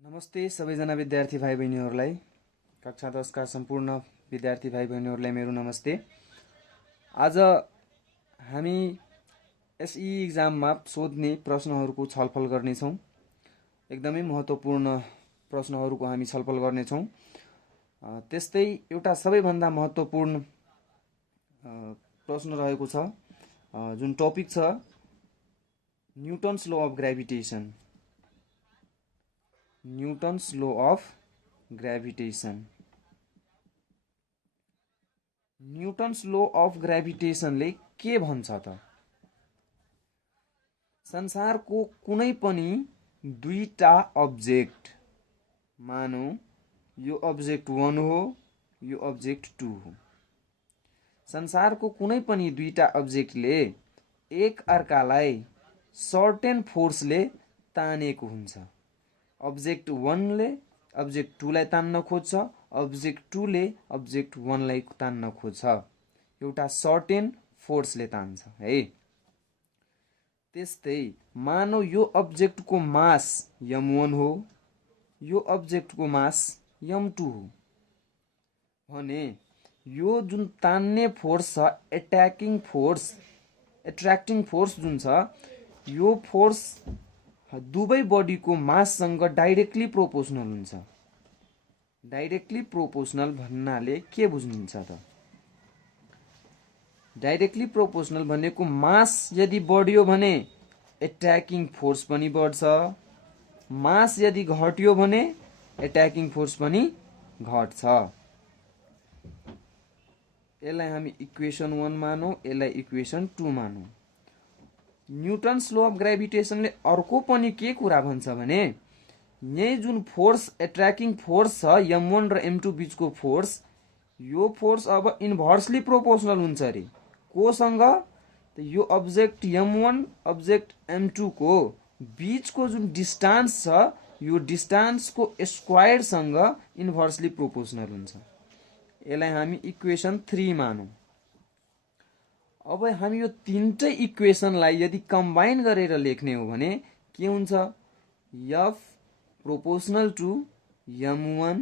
नमस्ते सबैजना विद्यार्थी भाइ बहिनीहरूलाई। कक्षा 10 का सम्पूर्ण विद्यार्थी भाइ बहिनीहरूलाई मेरो नमस्ते। आज हामी एसई एक्जाममा सोध्ने प्रश्नहरूको छलफल गर्नेछौँ। एकदमै महत्त्वपूर्ण प्रश्नहरूको हामी छलफल गर्नेछौँ। त्यस्तै एउटा सबैभन्दा महत्त्वपूर्ण प्रश्न रहेको छ, जुन टपिक छ Newton's law of gravitation. Newton's law of gravitation. Newton's law of ग्रेभिटेसनले के भन्छ त? संसारको कुनै पनि दुईटा अब्जेक्ट, मानौ यो अब्जेक्ट 1 हो, यो अब्जेक्ट 2 हो। संसारको कुनै पनि दुईटा अब्जेक्टले एक अर्कालाई सर्टेन फोर्सले तानेको हुन्छ। अब्जेक्ट 1 ले अब्जेक्ट 2 लाई तान्न खोज्छ, अब्जेक्ट 2 ले अब्जेक्ट 1 लाई तान्न खोज्छ। एउटा सर्टेन फोर्सले तान्छ है। त्यस्तै मानौ यो अब्जेक्टको मास m1 हो, यो अब्जेक्टको मास m2 हो भने यो जुन तान्ने फोर्स छ, एट्र्याक्टिङ फोर्स जुन छ, यो फोर्स दुवै बडीको माससँग डाइरेक्टली प्रोपोर्सनल हुन्छ। डाइरेक्टली प्रोपोर्सनल भन्नाले के बुझ्नुहुन्छ त? डाइरेक्टली प्रोपोर्सनल भनेको मास यदि बढ्यो भने एट्याकिङ फोर्स पनि बढ्छ, मास यदि घट्यो भने एट्याकिङ फोर्स पनि घट्छ। यसलाई हामी इक्वेसन 1 मानौँ, यसलाई इक्वेसन 2 मानौँ। न्युटन्स ल अफ ग्रेभिटेसनले अर्को पनि के कुरा भन्छ भने यही जुन फोर्स एट्र्याकिङ फोर्स छ m1 र m2 बीचको फोर्स, यो फोर्स अब इन्भर्सली प्रोपोर्सनल हुन्छ अरे कोसँग? त यो अब्जेक्ट m1 अब्जेक्ट m2 को बीचको जुन डिस्टेन्स छ, यो डिस्टेन्सको स्क्वायरसँग इन्भर्सली प्रोपोर्सनल हुन्छ। यसलाई हामी इक्वेसन 3 मानौँ। अब हामी यो तीनटै इक्वेसनलाई यदि कम्बाइन गरेर लेख्ने हो भने के हुन्छ? f proportional to m1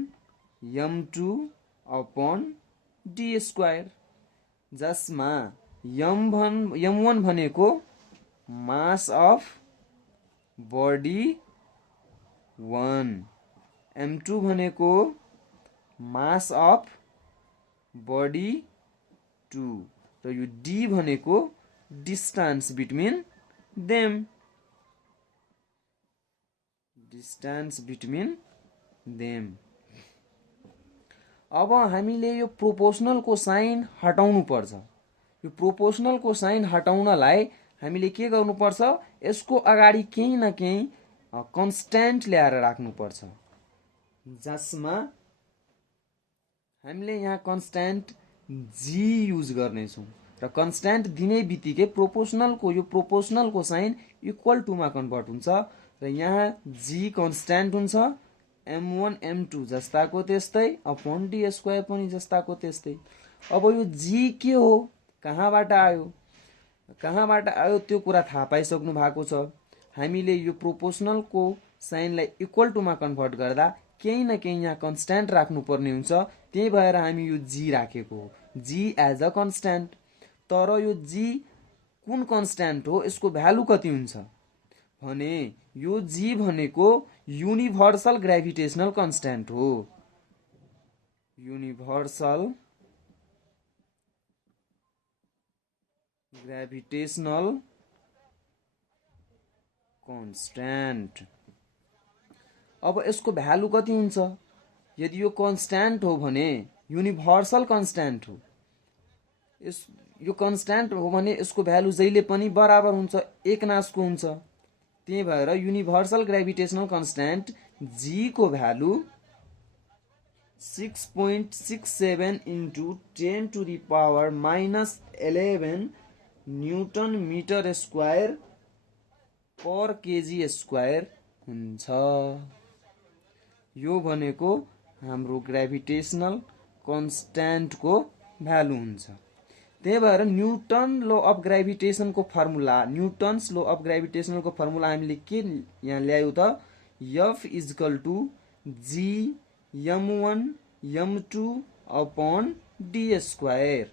m2 upon d square, जसमा m1 भनेको मास अफ बडी 1, m2 भनेको मास अफ बडी 2 र यो d भनेको distance between them. Distance between them. अब हामीले यो प्रोपोर्सनलको साइन हटाउनु पर्छ। यो प्रोपोर्सनलको साइन हटाउनलाई हामीले के गर्नुपर्छ? यसको अगाडि केही न केही कन्स्ट्यान्ट ल्याएर राख्नुपर्छ, जसमा हामीले यहाँ कन्स्ट्यान्ट g युज गर्नेछौँ र कन्स्ट्यान्ट दिने बित्तिकै यो प्रोपोर्सनलको साइन इक्वल टुमा कन्भर्ट हुन्छ र यहाँ g कन्स्ट्यान्ट हुन्छ, m1 m2 जस्ताको त्यस्तै अपॉन d स्क्वायर पनि जस्ताको त्यस्तै। अब यो g के हो, कहाँबाट आयो त्यो कुरा थाहा पाइसक्नु भएको छ। हामीले यो प्रोपोर्सनलको साइनलाई इक्वल टुमा कन्भर्ट गर्दा केही न केही यहाँ कन्स्ट्यान्ट राख्नुपर्ने हुन्छ, त्यही भएर हामी यो g राखेको हो, g एज अ कन्स्ट्यान्ट। तर यो g कुन कन्स्ट्यान्ट हो, यसको भ्यालु कति हुन्छ भने यो g भनेको युनिभर्सल ग्रेभिटेसनल कन्स्ट्यान्ट हो। Universal gravitational constant. अब यसको भ्यालु कति हुन्छ? यदि यो कन्स्ट्यान्ट हो भने युनिभर्सल कन्स्ट्यान्ट हो, यो कन्स्ट्यान्ट हो भने यसको भ्यालु जहिले पनि बराबर हुन्छ, एक नासको हुन्छ। त्यही भएर युनिभर्सल ग्रेभिटेसनल कन्स्ट्यान्ट g को value 6.67 into 10 to the power -11 newton metre square पर केजी स्क्वायर हुन्छ। यो भनेको हाम्रो ग्रेभिटेसनल कन्स्ट्यान्टको भ्यालु हुन्छ। त्यही भएर न्युटन्स ल अफ ग्रेभिटेसनको फर्मुला हामीले के यहाँ ल्यायौँ त? F is equal to G m1 m2 upon d square.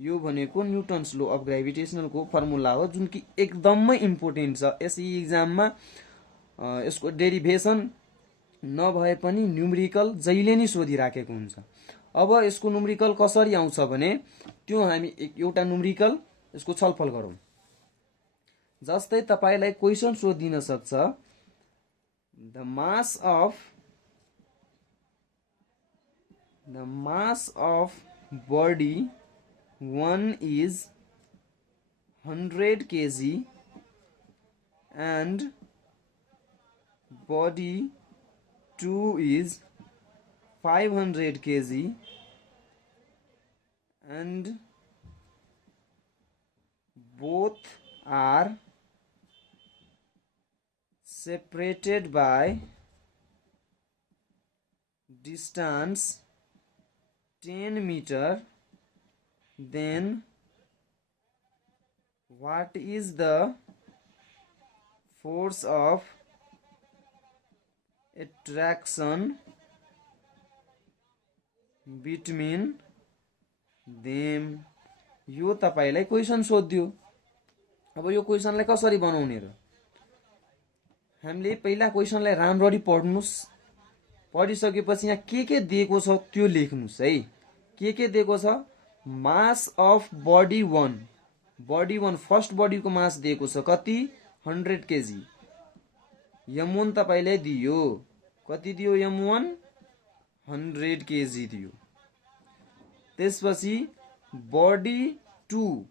यो भनेको न्युटन्स लो अफ ग्रेभिटेसनल को फर्मुला हो जुन कि एकदमै इम्पोर्टेन्ट छ। एसई एक्जाममा यसको डेरिभेसन नभए पनि न्युमेरिकल जहिले नै सोधिराखेको हुन्छ। अब यसको न्युमेरिकल कसरी आउँछ भने त्यो हामी एउटा न्युमेरिकल यसको छलफल गरौँ। जस्तै तपाईलाई क्वेशन सोधिन सक्छ, the mass of body 1 is 100 kg and body 2 is 500 kg and both are separated by distance 10 meter, then what is the force of attraction between them? यो तपाईलाई क्वेशन सोध्यो। अब यो क्वेशनलाई कसरी बनाउने र हामीले पहिला क्वेशनलाई राम्ररी पढ्नुस्। पढिसकेपछि यहाँ के दिएको छ त्यो लेख्नुस् है। के दिएको छ? Mass of body 1 first body को मास दिएको छ कति? 100 केजी। m1 तपाईले दियो, कति दियो? m1 100 केजी दियो। त्यसपछि बडी 2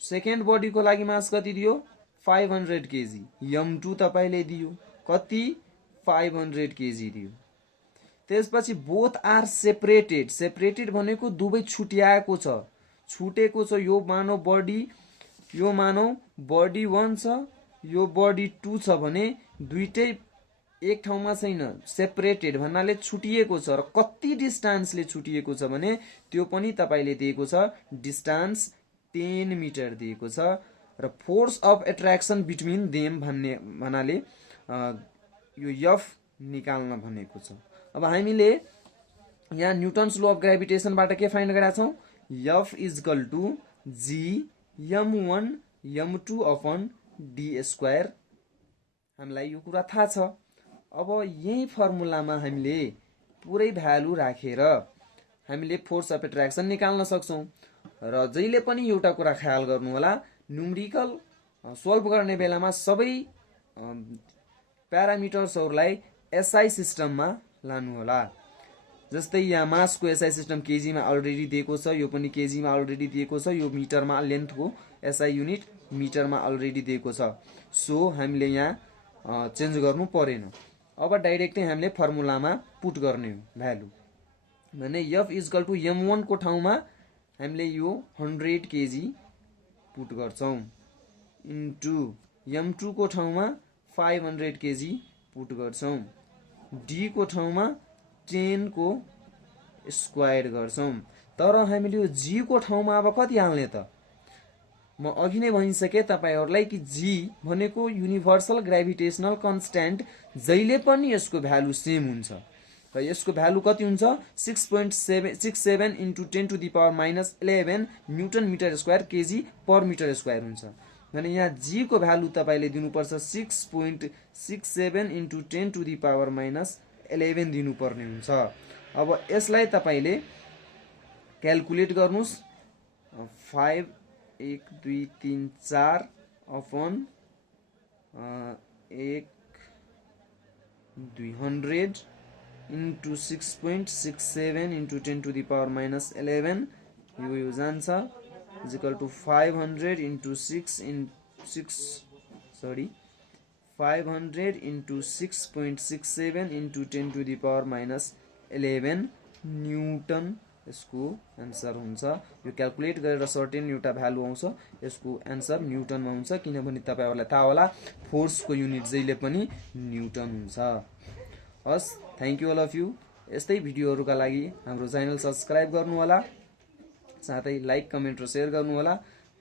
सेकेन्ड बडी को लागि मास कति दियो? 500 केजी। m2 तपाईले दियो, कति? 500 केजी दियो। त्यसपछि बोथ आर सेपरेटेड भनेको दुवै छुट्याएको छ, छुटेको छ। यो मानव बडी 1 छ, यो बडी 2 छ भने दुईटै एक ठाउँमा छैन, सेपरेटेड भन्नाले छुटिएको छ। र कति डिस्टेन्सले छुटिएको छ भने त्यो पनि तपाईले दिएको छ, डिस्टेन्स 10 मिटर दिएको छ। र force of attraction between them भन्नाले यो एफ निकाल्न भनेको छ। अब हामीले यहाँ न्युटन्स लो अफ ग्रेभिटेसनबाट के फाइन्ड गरेका छौं? F is equal to G m1 m2 upon d square. हामीलाई यो कुरा थाहा छ। अब यही फर्मुलामा हामीले पुरै भ्यालु राखेर हामीले फोर्स अफ एट्र्याक्सन निकाल्न सक्छौं। र जहिले पनि एउटा कुरा ख्याल गर्नु होला, न्युमेरिकल सल्भ गर्ने बेलामा सबै प्यारामिटर्सहरुलाई एसआई सिस्टममा लानु होला। जस्तै यहाँ मास को एसआई सिस्टम केजी मा अलरेडी दिएको छ, यो पनि केजी मा अलरेडी दिएको छ, यो मिटरमा लेन्थ को एसआई युनिट मिटरमा अलरेडी दिएको छ। सो हामीले यहाँ चेन्ज गर्नु परेन। अब डाइरेक्टली हामीले फर्मुलामा पुट गर्ने हो भ्यालु भने F is equal two m1 को ठाउँमा हामीले यो 100 केजी पुट गर्छौं इन्टु m2 को ठाउँमा 500 केजी पुट गर्छौं, d को ठाउँमा 10 को स्क्वायर गर्छौं। तर हामीले यो g को ठाउँमा अब कति हाल्ने त? म अघि नै भनिसके तपाईहरुलाई कि g भनेको युनिभर्सल ग्रेभिटेशनल कन्स्ट्यान्ट, जहिले पनि यसको भ्यालु सेम हुन्छ। र यसको भ्यालु कति हुन्छ? 6.67 into 10 to the power minus 11 newton metre square KG पर मिटर स्क्वायर हुन्छ। भने यहाँ g को भ्यालु तपाईले दिनुपर्छ 6.67 into 10 to the power minus 11 दिनु पर्ने हुन्छ। अब यसलाई तपाईले क्याल्कुलेट गर्नुस्। 5 1 2 3 4 upon 1 200 into 6.67 into 10 to the power minus 11 यो जान्छ is equal to 500 into 500 into 6.67 into 10 to the power minus 11 Newton यसको आन्सर हुन्छ। यो क्याल्कुलेट गरेर सर्टेन एउटा भ्यालु आउँछ, यसको आन्सर न्यूटनमा हुन्छ, किनभने तपाईहरुलाई थाहा होला फोर्स को युनिट जहिले पनि न्यूटन हुन्छ। हस्, thank you all of you. यस्तै भिडियोहरुका लागि हाम्रो च्यानल सब्स्क्राइब गर्नु होला, साथै लाइक कमेन्ट र शेयर गर्नु होला।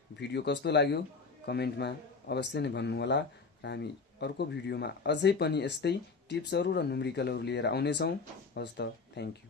भिडियो कस्तो लाग्यो कमेन्टमा अवश्य नै भन्नु होला। र हामी अर्को भिडियोमा अझै पनि यस्तै टिप्सहरू र न्युमेरिकलहरू लिएर आउनेछौँ। हस् त, थ्याङ्क यू।